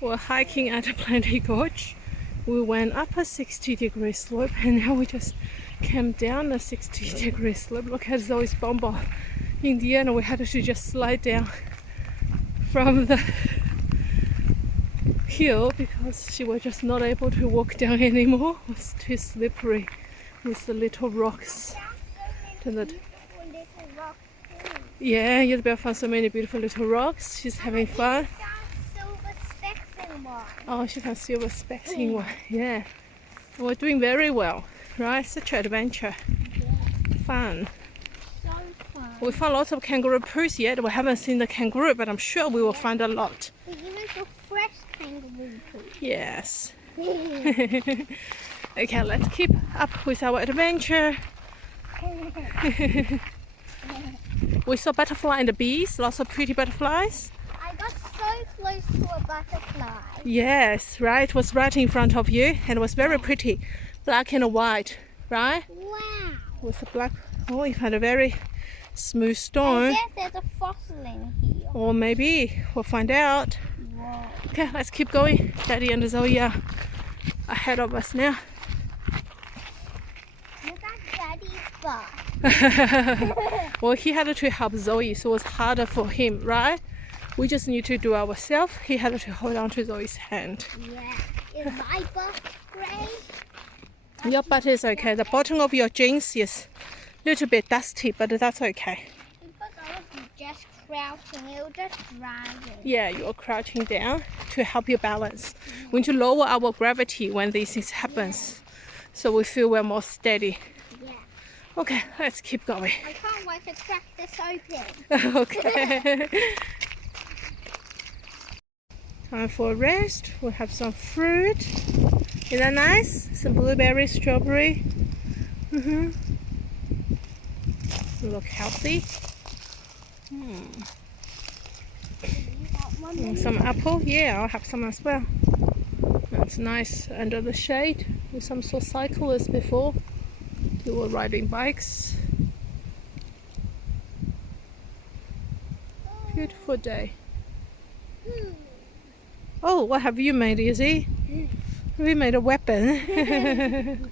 We're hiking at a Plenty Gorge. We went up a 60-degree slope and now we just came down a 60-degree slope. Look at Zoe's bumble. In the end, we had to just slide down from the hill because she was just not able to walk down anymore. It was too slippery with the little rocks. Yeah, Isabel found so many beautiful little rocks. She's having fun. Oh, she found silver specks in one. Yeah. We're doing very well, right? Such an adventure. Yeah. Fun. So fun. We found lots of kangaroo poos yet. We haven't seen the kangaroo, but I'm sure we will find a lot. We even saw fresh kangaroo poo. Yes. Okay, let's keep up with our adventure. We saw butterfly and bees, lots of pretty butterflies. I got so close to a butterfly. Yes, right. It was right in front of you and it was very pretty. Black and white, right? Wow. With a black, oh, you found a very smooth stone. I guess there's a fossil in here. Or maybe, we'll find out. Whoa. Okay, let's keep going. Daddy and Zoe are ahead of us now. Look at Daddy's butt. Well, he had to help Zoe, so it was harder for him, right? We just need to do ourselves. He had to hold on to Zoe's hand. Yeah. Is my butt grey? Your butt is okay. The bottom of your jeans is a little bit dusty, but that's okay. Because I was just crouching, it was just dragging. Yeah, you're crouching down to help you balance. We need to lower our gravity when these things happen, so we feel we're more steady. Yeah. Okay, let's keep going. I can't wait to crack this open. Okay. Time for a rest. We'll have some fruit. Isn't that nice? Some blueberry, strawberry. Look healthy. Some apple. Yeah, I'll have some as well. That's nice under the shade. We some saw cyclists before. They were riding bikes. Beautiful day. Oh, what have you made, Izzy? We made a weapon.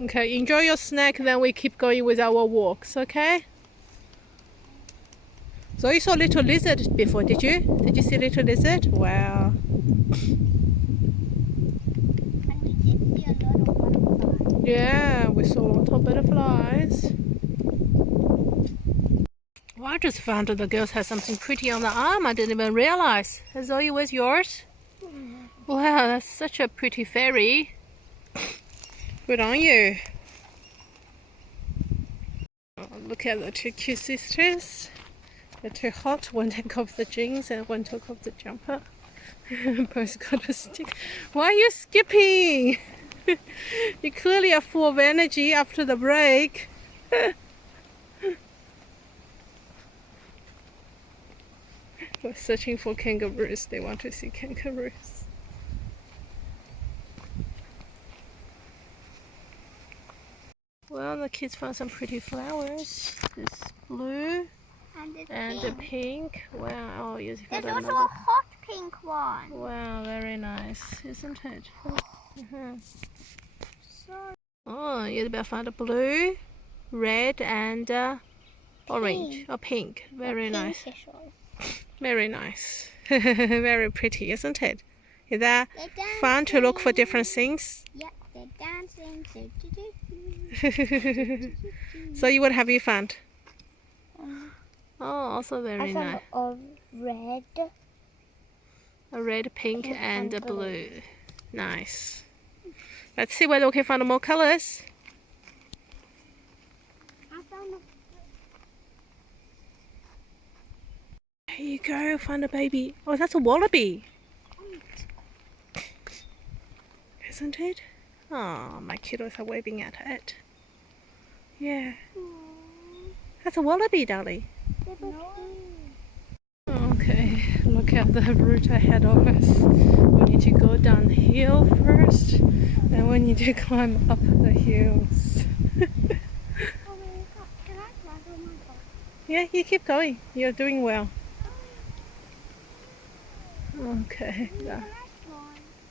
Okay, enjoy your snack, then we keep going with our walks, okay? So you saw little lizard before, did you? Did you see little lizard? Wow. And we did see a lot of butterflies. Yeah, we saw a lot of butterflies. Well, I just found that the girls had something pretty on the arm. I didn't even realize. Zoe, where's yours? Wow, that's such a pretty fairy. Good on you. Oh, look at the two cute sisters. They're too hot. One took off the jeans and one took off the jumper. Both got a stick. Why are you skipping? You clearly are full of energy after the break. We're searching for kangaroos. They want to see kangaroos. Well, the kids found some pretty flowers. This blue and the pink. Wow, oh, yes, There's also a hot pink one. Wow, very nice, isn't it? Oh, Isabel found a blue, red, and orange or pink. Very nice. Very nice. Very pretty, isn't it? Is that fun to look for different things? Yeah, they're dancing. So what have you found? Oh, also very nice. A red. A red, pink, and a blue. Nice. Let's see whether we can find more colors. I found a... There you go, find a baby. Oh, that's a wallaby. Isn't it? Oh, my kiddos are waving at it. Yeah. That's a wallaby, darling. Okay, look at the route ahead of us. We need to go downhill first, then we need to climb up the hills. Can I climb on my bike? Yeah, you keep going. You're doing well. Okay.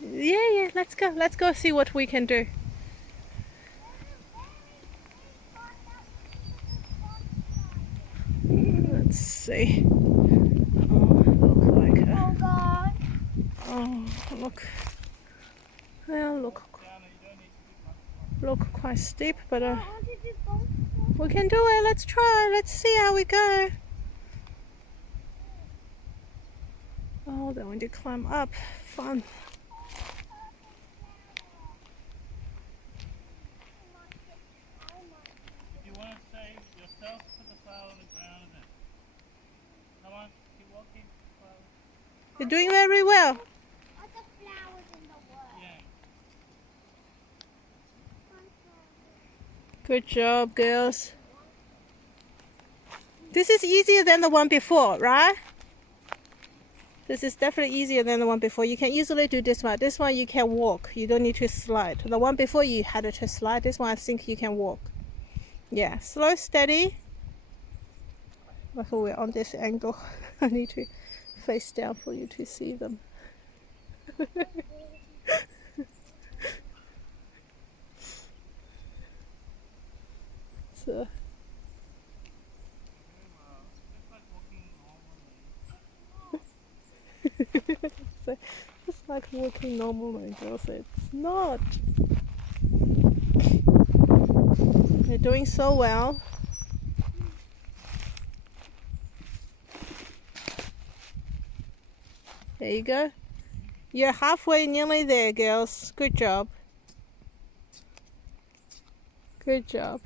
Yeah, let's go. Let's go see what we can do. Let's see. Oh, look like a... Oh, look. Well, look quite steep, but we can do it. Let's try. Let's see how we go. Oh, then when you climb up, fun. If you want to save yourself, put the flower on the ground and then. Come on, keep walking. You're doing very well. Are the flowers in the way? Yeah. Good job, girls. This is easier than the one before, right? This is definitely easier than the one before. You can easily do this one. This one you can walk. You don't need to slide. The one before you had to slide. This one I think you can walk. Yeah, slow, steady. Luckily we're on this angle. I need to face down for you to see them. So. So it's like walking normally, girls. It's not. You're doing so well. There you go. You're halfway, nearly there, girls. Good job. Good job.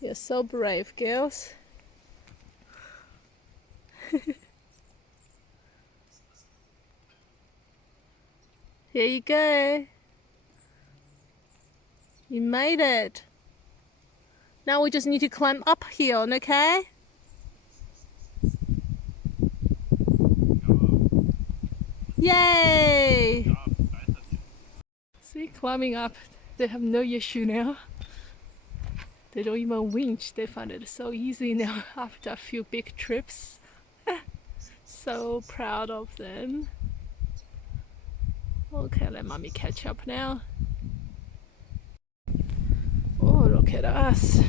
You're so brave, girls. Here you go. You made it. Now we just need to climb up here, okay? Yay! See, climbing up, they have no issue now. They don't even winch. They find it so easy now after a few big trips. So proud of them. Okay, let mommy catch up now. Oh, look at us.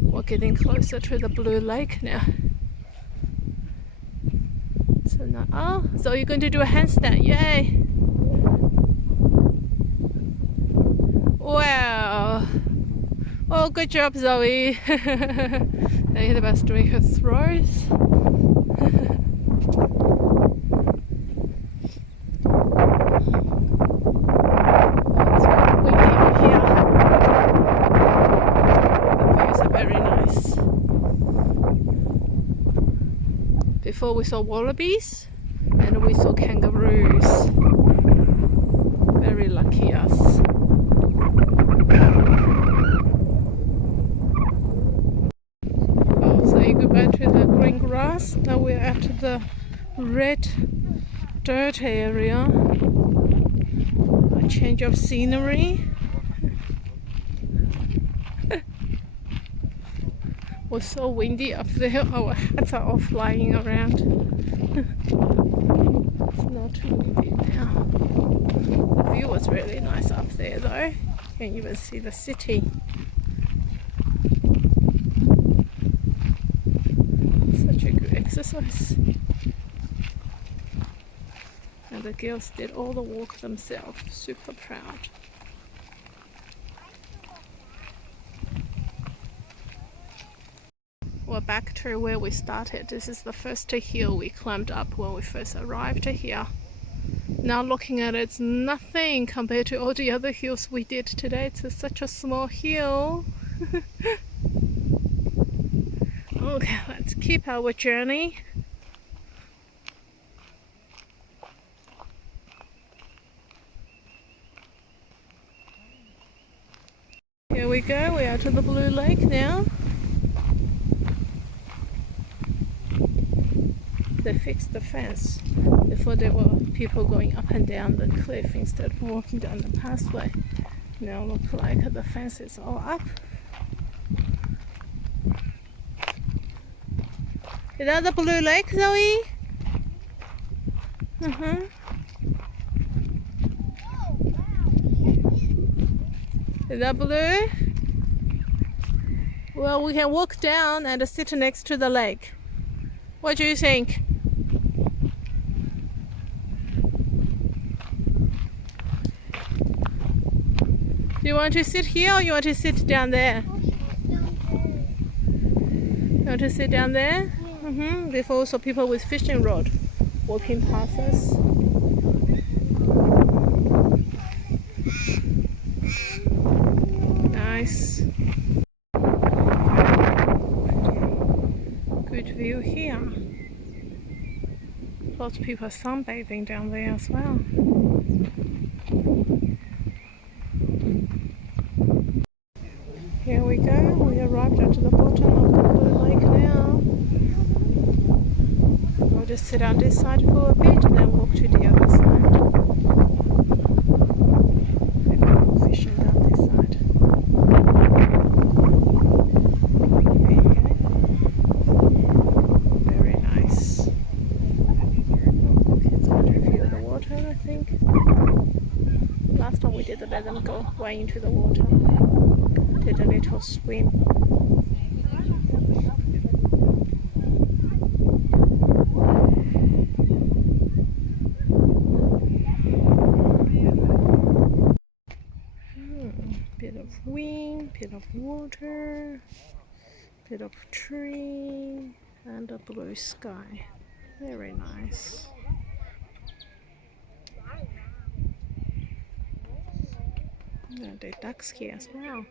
We're getting closer to the blue lake now. So now, oh, so you're going to do a handstand, yay! Wow! Oh, good job, Zoe. Elizabeth's doing her throws. It's very windy here. The views are very nice. Before we saw wallabies and we saw kangaroos. Very lucky us. Saying goodbye to the green grass. Now we're at the red dirt area. A change of scenery. It was so windy up there, our hats are all flying around. It's not too windy now. The view was really nice up there though. You can even see the city. Such a good exercise. And the girls did all the walk themselves. Super proud. We're back to where we started. This is the first hill we climbed up when we first arrived here. Now looking at it, it's nothing compared to all the other hills we did today. It's such a small hill. Okay, let's keep our journey. Here we go, we are to the blue lake now. they fixed the fence. Before there were people going up and down the cliff instead of walking down the pathway. Now look like the fence is all up. Is that the blue lake, Zoe? Is that blue? Well, we can walk down and sit next to the lake. What do you think? Do you want to sit here or you want to sit down there? You want to sit down there? There's also people with fishing rod walking past us. Nice. Good view here. Lots of people sunbathing down there as well. Here we go. We arrived at the bottom of the blue lake now. We'll just sit on this side for a bit and then walk to the other side. People fishing down this side. There you go. Very nice. Kids want to feel the water, I think. Last time we didn't let them go way into the water. Did a little swim. Bit of wind, bit of water, bit of tree, and a blue sky. Very nice. And the ducks here as well.